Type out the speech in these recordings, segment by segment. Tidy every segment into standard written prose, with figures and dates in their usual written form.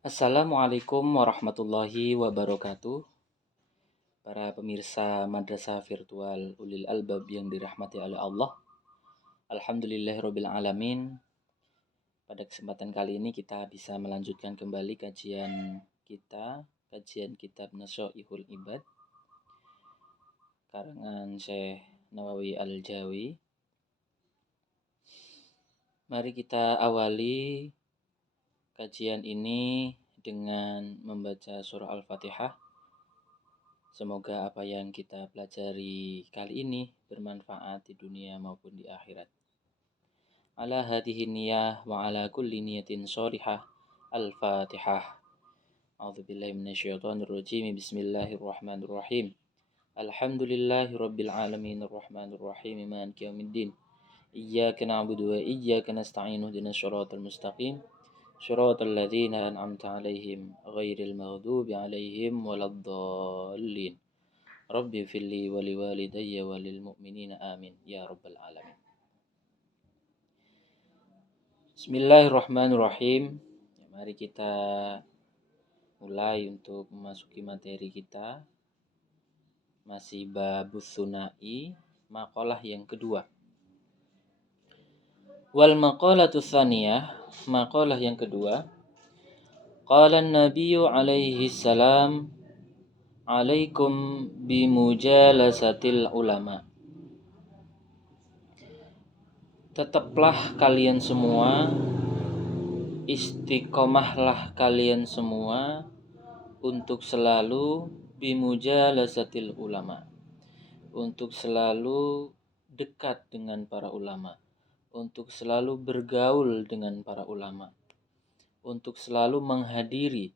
Assalamualaikum warahmatullahi wabarakatuh. Para pemirsa Madrasah Virtual Ulil Albab yang dirahmati oleh Allah. Alhamdulillahirabbil alamin. Pada kesempatan kali ini kita bisa melanjutkan kembali kajian kitab Nasyai'ul Ibad karangan Syekh Nawawi Al-Jawi. Mari kita awali kajian ini dengan membaca surah Al-Fatihah. Semoga apa yang kita pelajari kali ini bermanfaat di dunia maupun di akhirat. Ala hadhihi niyah wa ala kulli niyatin sholihah. Al-Fatihah. A'udzubillahi minasyaitonir rajim. Bismillahirrahmanirrahim. Alhamdulillahirabbil alamin arrahmanir rahim maliki yaumiddin. Iyyaka na'budu wa iyyaka nasta'in ihdinas shiratal mustaqim. Shiratal ladzina an'amta 'alaihim ghairil maghdubi 'alaihim waladdallin. Rabbi firli wa liwalidayya wa lil mu'minina amin ya rabbal alamin. Bismillahirrahmanirrahim. Mari kita mulai untuk memasuki materi kita. Masih babus sunai, maqalah yang kedua. Wal maqalatu tsaniyah, maqalah yang kedua. Qala an-nabiyyu alaihi salam, alaikum bimujalasatil ulama. Tetaplah kalian semua, istiqomahlah kalian semua untuk selalu bimujalasatil ulama, untuk selalu dekat dengan para ulama, untuk selalu bergaul dengan para ulama, untuk selalu menghadiri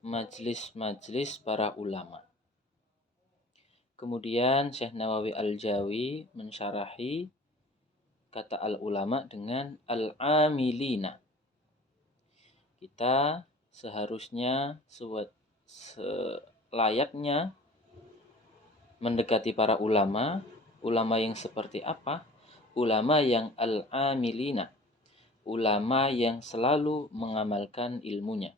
majlis-majlis para ulama. Kemudian Syekh Nawawi Al-Jawi mensyarahi kata al-ulama dengan al-amilina. Kita seharusnya selayaknya mendekati para ulama. Ulama yang seperti apa? Ulama yang al-amilina, ulama yang selalu mengamalkan ilmunya.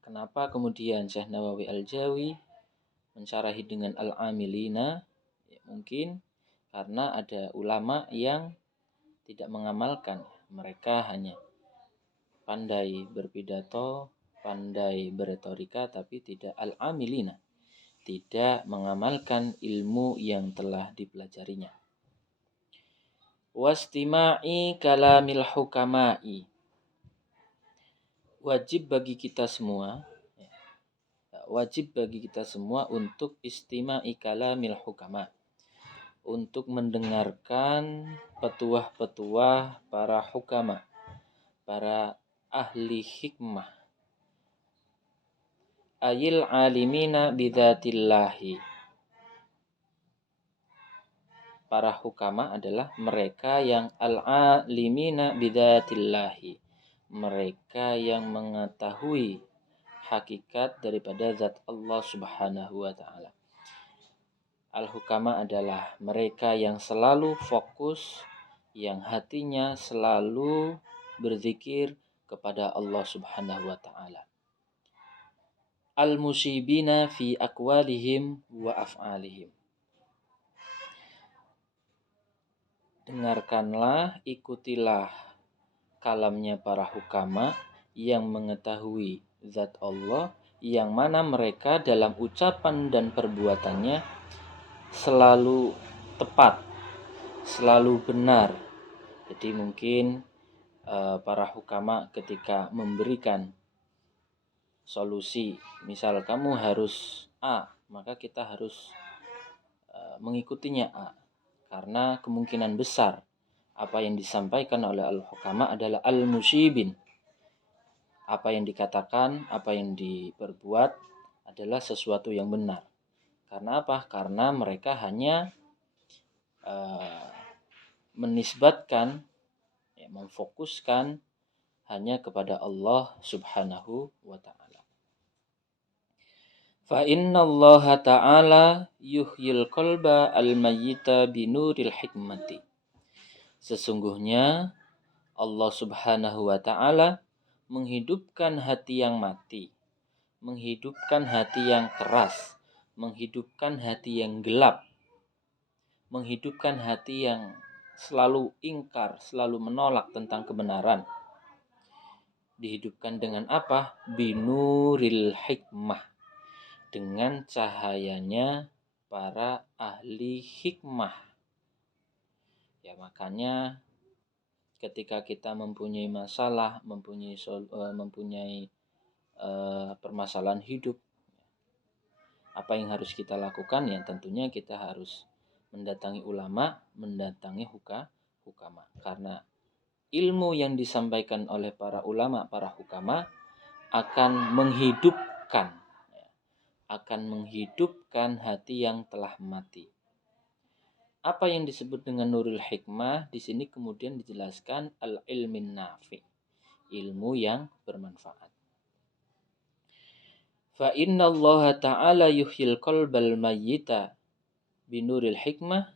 Kenapa kemudian Syekh Nawawi Al-Jawi mensyarahi dengan al-amilina? Ya, mungkin karena ada ulama yang tidak mengamalkan. Mereka hanya pandai berpidato, pandai berretorika, tapi tidak al-amilina, tidak mengamalkan ilmu yang telah dipelajarinya. Wastima'i kalamil hukama'i. Wajib bagi kita semua untuk istima'i kalamil hukama, untuk mendengarkan petuah-petuah para hukama, para ahli hikmah. Ayil alimina bidzatillahi. Para hukama adalah mereka yang al-alimina bidzatillahi, mereka yang mengetahui hakikat daripada zat Allah Subhanahu wa taala. Al-hukama adalah mereka yang selalu fokus, yang hatinya selalu berzikir kepada Allah Subhanahu wa taala. Al-musibina fi aqwalihim wa af'alihim. Dengarkanlah, ikutilah kalamnya para hukama yang mengetahui zat Allah, yang mana mereka dalam ucapan dan perbuatannya selalu tepat, selalu benar. Jadi mungkin para hukama ketika memberikan solusi, misal kamu harus A, maka kita harus mengikutinya A. Karena kemungkinan besar apa yang disampaikan oleh al-hukama adalah al-musibin. Apa yang dikatakan, apa yang diperbuat adalah sesuatu yang benar. Karena apa? Karena mereka hanya menisbatkan, memfokuskan hanya kepada Allah Subhanahu wa ta'ala. Fa inna Allah ta'ala yuhyil qalba al-mayyita binuril hikmati. Sesungguhnya Allah Subhanahu wa ta'ala menghidupkan hati yang mati, menghidupkan hati yang keras, menghidupkan hati yang gelap, menghidupkan hati yang selalu ingkar, selalu menolak tentang kebenaran. Dihidupkan dengan apa? Binuril hikmah, dengan cahayanya para ahli hikmah. Ya, makanya ketika kita mempunyai masalah, mempunyai permasalahan hidup, apa yang harus kita lakukan? Ya tentunya kita harus mendatangi ulama, mendatangi hukama. Karena ilmu yang disampaikan oleh para ulama, para hukama akan menghidupkan hati yang telah mati. Apa yang disebut dengan nurul hikmah? Di sini kemudian dijelaskan al-ilmin nafi, ilmu yang bermanfaat. Fa inna Allah ta'ala yuhyil qalbal mayyita binuril hikmah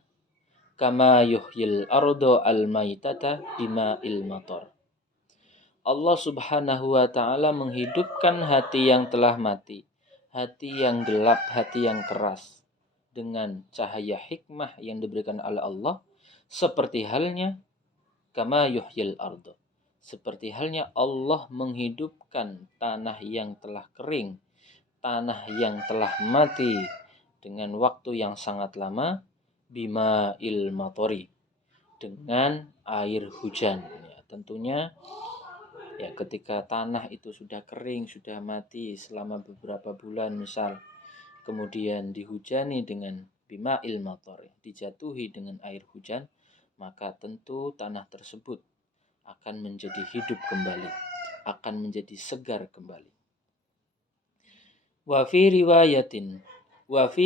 kama yuhyil ardo al-mayyitata bima'il matar. Allah Subhanahu wa ta'ala menghidupkan hati yang telah mati, hati yang gelap, hati yang keras, dengan cahaya hikmah yang diberikan oleh Allah, seperti halnya kama yuhyil ardo, seperti halnya Allah menghidupkan tanah yang telah kering, tanah yang telah mati dengan waktu yang sangat lama, bima'il matori, dengan air hujan. Ya, tentunya ya ketika tanah itu sudah kering, sudah mati selama beberapa bulan misal, kemudian dihujani dengan bima'il mator, dijatuhi dengan air hujan, maka tentu tanah tersebut akan menjadi hidup kembali, akan menjadi segar kembali. Wa fi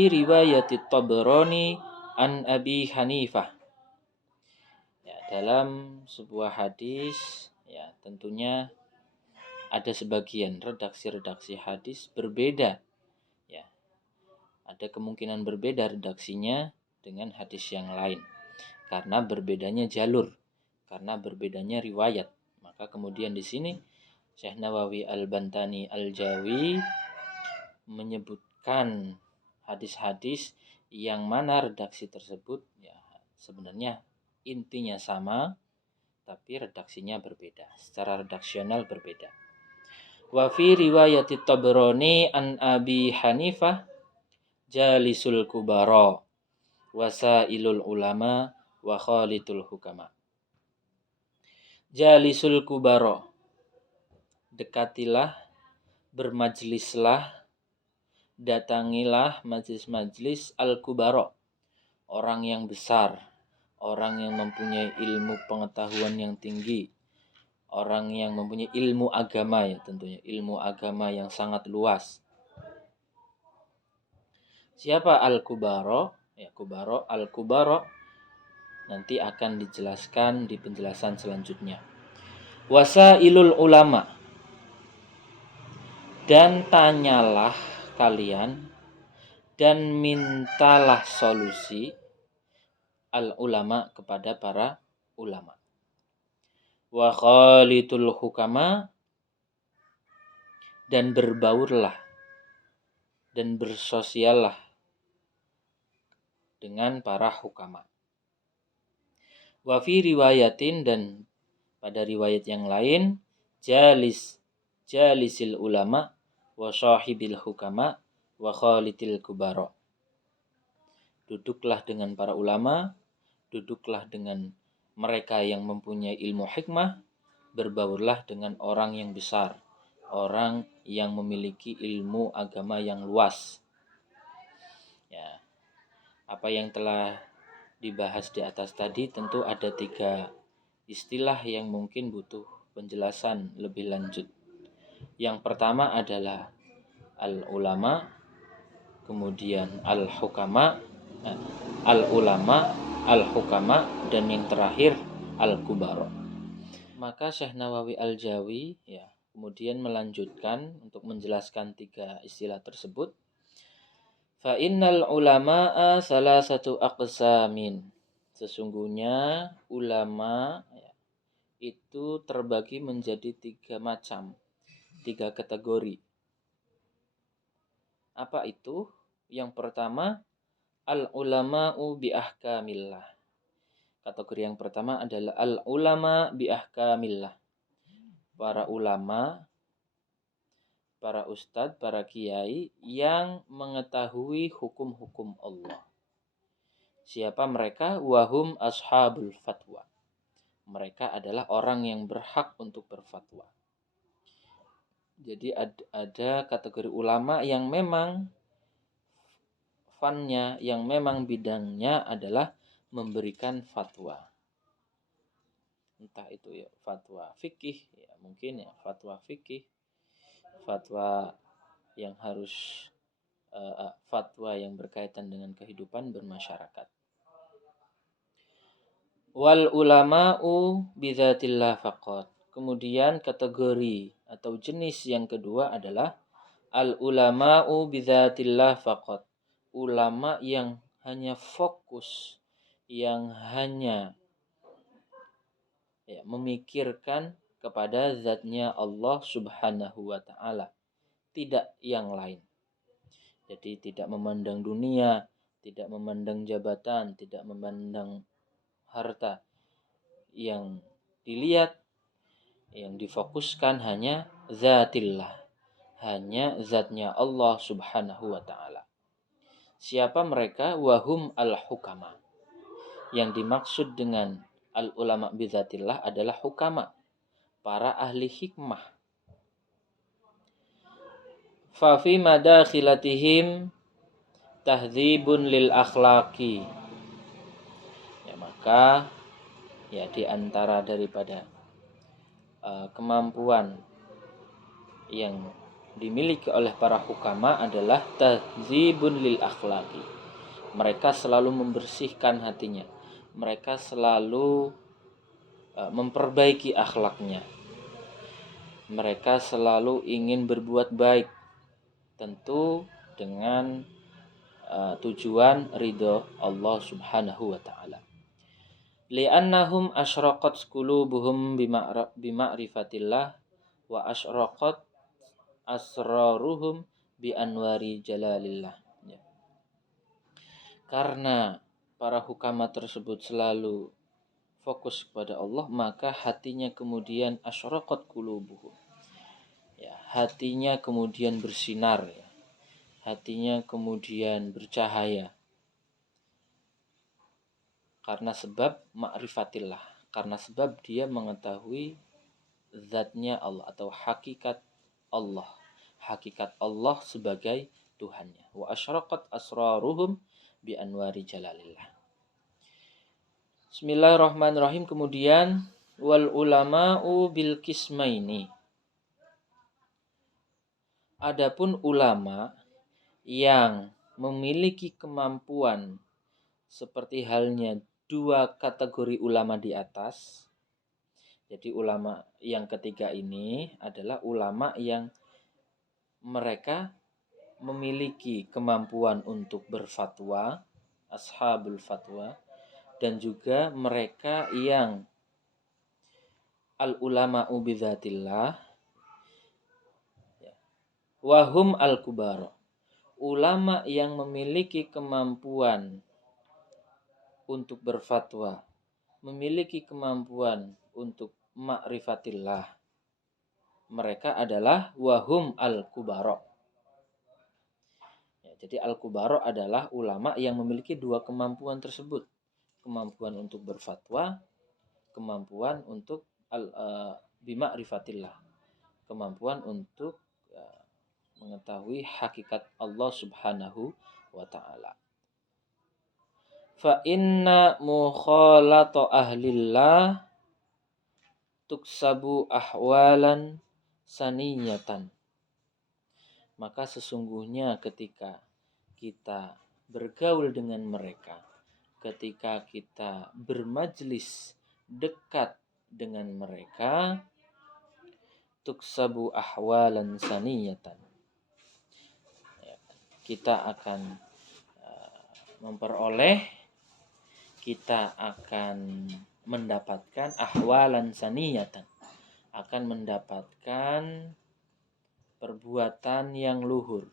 riwayatit Tabrani an Abi Hanifah. Ya, dalam sebuah hadis, ya tentunya ada sebagian redaksi hadis berbeda. Ya, ada kemungkinan berbeda redaksinya dengan hadis yang lain karena berbedanya jalur, karena berbedanya riwayat. Maka kemudian di sini Syekh Nawawi Al-Bantani Al-Jawi menyebutkan hadis-hadis yang mana redaksi tersebut ya sebenarnya intinya sama tapi redaksinya berbeda, secara redaksional berbeda. Wa fi riwayatit Tabrani an Abi Hanifah jalisul kubara wasailul ulama wa khalitul hukama. Jalisul kubara, dekatilah, bermajlislah, datangilah majlis-majlis al-kubara, orang yang besar, orang yang mempunyai ilmu pengetahuan yang tinggi, orang yang mempunyai ilmu agama, ya tentunya ilmu agama yang sangat luas. Siapa al-kubara? Ya, kubara, al-kubara nanti akan dijelaskan di penjelasan selanjutnya. Wasailul ulama, dan tanyalah kalian dan mintalah solusi al-ulama kepada para ulama. Wa khalitul hukama, dan berbaurlah dan bersosiallah dengan para hukama. Wa fi riwayatin, dan pada riwayat yang lain, jalisil ulama wa sahibil hukama wa khalitil kubara. Duduklah dengan para ulama, duduklah dengan mereka yang mempunyai ilmu hikmah, berbaurlah dengan orang yang besar, orang yang memiliki ilmu agama yang luas. Ya, apa yang telah dibahas di atas tadi tentu ada 3 istilah yang mungkin butuh penjelasan lebih lanjut. Yang pertama adalah al-ulama, kemudian al-hukama, al-ulama, al-hukama, dan yang terakhir al-kubara. Maka Syekh Nawawi Al-Jawi ya kemudian melanjutkan untuk menjelaskan 3 istilah tersebut. Fa innal ulama'a salasatu aqsamin. Sesungguhnya ulama, ya, itu terbagi menjadi 3 macam, 3 kategori. Apa itu? Yang pertama, al-ulama'u bi ahkamillah. Kategori yang pertama adalah al-ulama bi ahkamillah. Para ulama, para ustadz, para kiai yang mengetahui hukum-hukum Allah. Siapa mereka? Wahum ashabul fatwa. Mereka adalah orang yang berhak untuk berfatwa. Jadi ada kategori ulama yang memang fannya, yang memang bidangnya adalah memberikan fatwa. Entah itu ya fatwa fikih, ya mungkin ya fatwa fikih, fatwa yang harus fatwa yang berkaitan dengan kehidupan bermasyarakat. Wal ulama'u bidzatillah faqat. Kemudian kategori atau jenis yang kedua adalah al ulama'u bidzatillah faqat. Ulama yang hanya fokus, yang hanya memikirkan kepada zatnya Allah Subhanahu wa ta'ala, tidak yang lain. Jadi tidak memandang dunia, tidak memandang jabatan, tidak memandang harta. Yang dilihat, yang difokuskan hanya zatillah, hanya zatnya Allah Subhanahu wa ta'ala. Siapa mereka? Wahum al-hukama. Yang dimaksud dengan al-ulama bizatillah adalah hukama, para ahli hikmah. Fa fi madakhilatihim tahdzibun lil akhlaqi. Ya, maka ya di antara daripada kemampuan yang dimiliki oleh para hukama adalah tahdzibun lil akhlaqi. Mereka selalu membersihkan hatinya. Mereka selalu memperbaiki akhlaknya. Mereka selalu ingin berbuat baik, tentu dengan tujuan ridho Allah Subhanahu wa ta'ala. Li'annahum asyraqat qulubuhum bima'rifatillah wa asyraqat asraruhum bi anwari jalalillah. Ya. Karena para hukama tersebut selalu fokus kepada Allah, maka hatinya kemudian asyraqat qulubuhum. Ya, hatinya kemudian bersinar, ya. Hatinya kemudian bercahaya. Karena sebab ma'rifatillah, karena sebab dia mengetahui zatnya Allah atau hakikat Allah sebagai Tuhannya. Wa asyraqat asraruhum bi anwari jalalillah. Bismillahirrahmanirrahim. Kemudian wal ulama'u bil qismaini. Adapun ulama yang memiliki kemampuan seperti halnya 2 kategori ulama di atas. Jadi ulama yang ketiga ini adalah ulama yang mereka memiliki kemampuan untuk berfatwa, ashabul fatwa, dan juga mereka yang al-ulama'u bidzatillah, wahum al-kubara. Ulama yang memiliki kemampuan untuk berfatwa, memiliki kemampuan untuk ma'rifatillah, mereka adalah wahum al-kubara. Ya, jadi al-kubara adalah ulama yang memiliki 2 kemampuan tersebut. Kemampuan untuk berfatwa, kemampuan untuk bima'rifatillah, kemampuan untuk mengetahui hakikat Allah Subhanahu wa ta'ala. Fa inna mukhalata ahlillah tuksabu ahwalan saniyatan. Maka sesungguhnya ketika kita bergaul dengan mereka, ketika kita bermajlis dekat dengan mereka, tuksabu ahwalan saniyatan, kita akan memperoleh, kita akan mendapatkan ahwalan saniyatan, akan mendapatkan perbuatan yang luhur,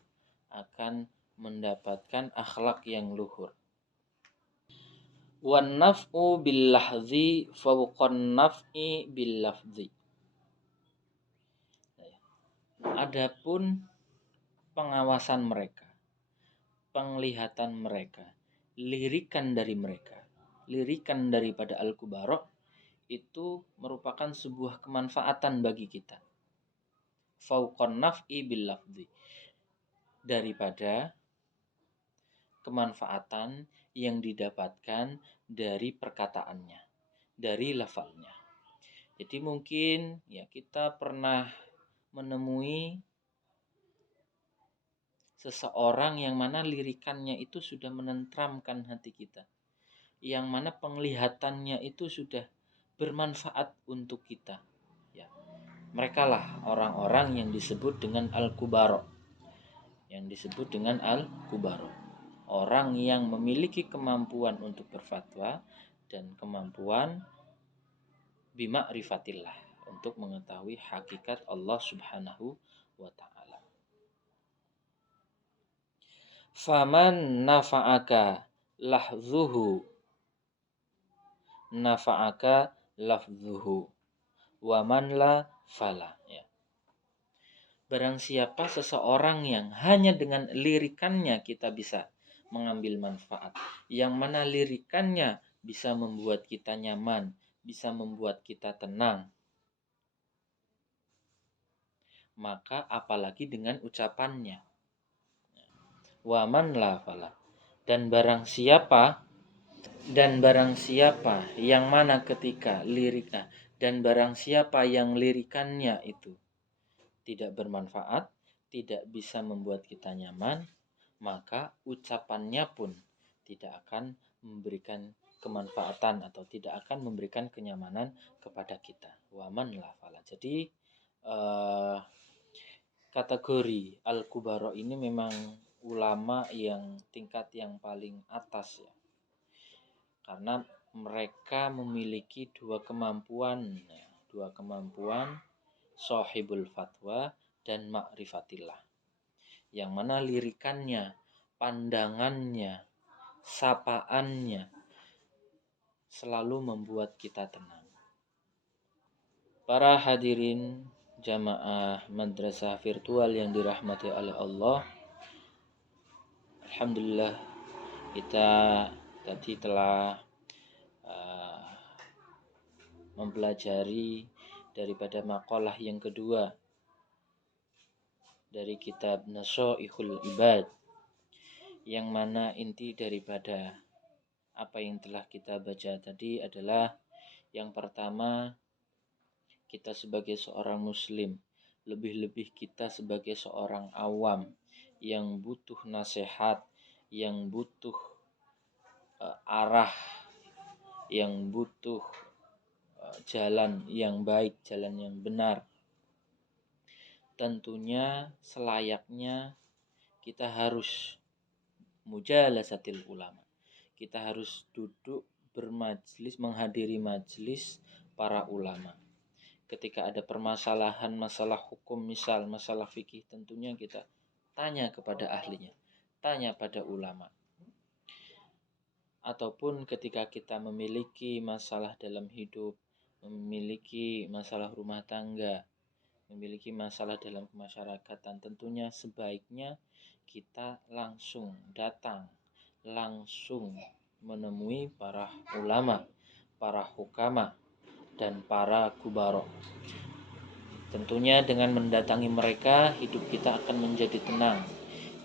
akan mendapatkan akhlak yang luhur. Wan naf'u bil lahzi fawqan naf'i bil lafzi. Adapun pengawasan mereka, penglihatan mereka, lirikan daripada Al-Kubara itu merupakan sebuah kemanfaatan bagi kita. Fauqan naf'i bil lafzi, daripada kemanfaatan yang didapatkan dari perkataannya, dari lafalnya. Jadi mungkin ya kita pernah menemui seseorang yang mana lirikannya itu sudah menenteramkan hati kita, yang mana penglihatannya itu sudah bermanfaat untuk kita. Ya, mereka lah orang-orang yang disebut dengan Al-Kubara, orang yang memiliki kemampuan untuk berfatwa dan kemampuan bima'rifatillah, untuk mengetahui hakikat Allah Subhanahu wa ta'ala. Faman nafa'aka lafzuhu wa man la fala. Ya. Barang siapa seseorang yang hanya dengan lirikannya kita bisa mengambil manfaat, yang mana lirikannya bisa membuat kita nyaman, bisa membuat kita tenang, maka apalagi dengan ucapannya. Wa man la fala. Dan barang siapa yang mana ketika liriknya, dan barang siapa yang lirikannya itu tidak bermanfaat, tidak bisa membuat kita nyaman, maka ucapannya pun tidak akan memberikan kemanfaatan atau tidak akan memberikan kenyamanan kepada kita. Wa man la fala. Jadi kategori Al-Kubara ini memang ulama yang tingkat yang paling atas ya. Karena mereka memiliki dua kemampuan, sahibul fatwa dan ma'rifatillah. Yang mana lirikannya, pandangannya, sapaannya selalu membuat kita tenang. Para hadirin jamaah madrasah virtual yang dirahmati oleh Allah, alhamdulillah kita tadi telah mempelajari daripada maqalah yang kedua dari kitab Nashaihul Ibad, yang mana inti daripada apa yang telah kita baca tadi adalah yang pertama, kita sebagai seorang muslim, lebih-lebih kita sebagai seorang awam yang butuh nasihat, yang butuh arah, yang butuh jalan yang baik, jalan yang benar. Tentunya selayaknya kita harus mujalasatil ulama. Kita harus duduk bermajlis, menghadiri majlis para ulama. Ketika ada permasalahan masalah hukum, misal masalah fikih, tentunya kita tanya kepada ahlinya, tanya pada ulama. Ataupun ketika kita memiliki masalah dalam hidup, memiliki masalah rumah tangga, memiliki masalah dalam kemasyarakatan, tentunya sebaiknya kita langsung datang, langsung menemui para ulama, para hukama, dan para kubaro. Tentunya dengan mendatangi mereka, hidup kita akan menjadi tenang,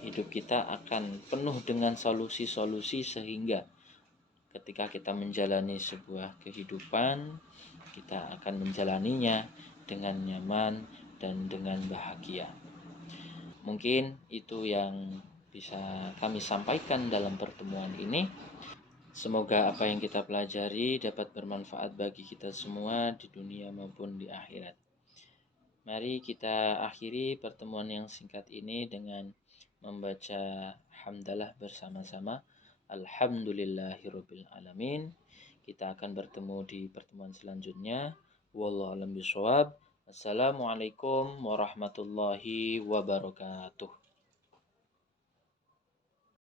hidup kita akan penuh dengan solusi-solusi, sehingga ketika kita menjalani sebuah kehidupan, kita akan menjalaninya dengan nyaman dan dengan bahagia. Mungkin itu yang bisa kami sampaikan dalam pertemuan ini. Semoga apa yang kita pelajari dapat bermanfaat bagi kita semua di dunia maupun di akhirat. Mari kita akhiri pertemuan yang singkat ini dengan membaca hamdalah bersama-sama. Alhamdulillahirabbil alamin. Kita akan bertemu di pertemuan selanjutnya. Wallahu a'lam bishawab. Assalamualaikum warahmatullahi wabarakatuh.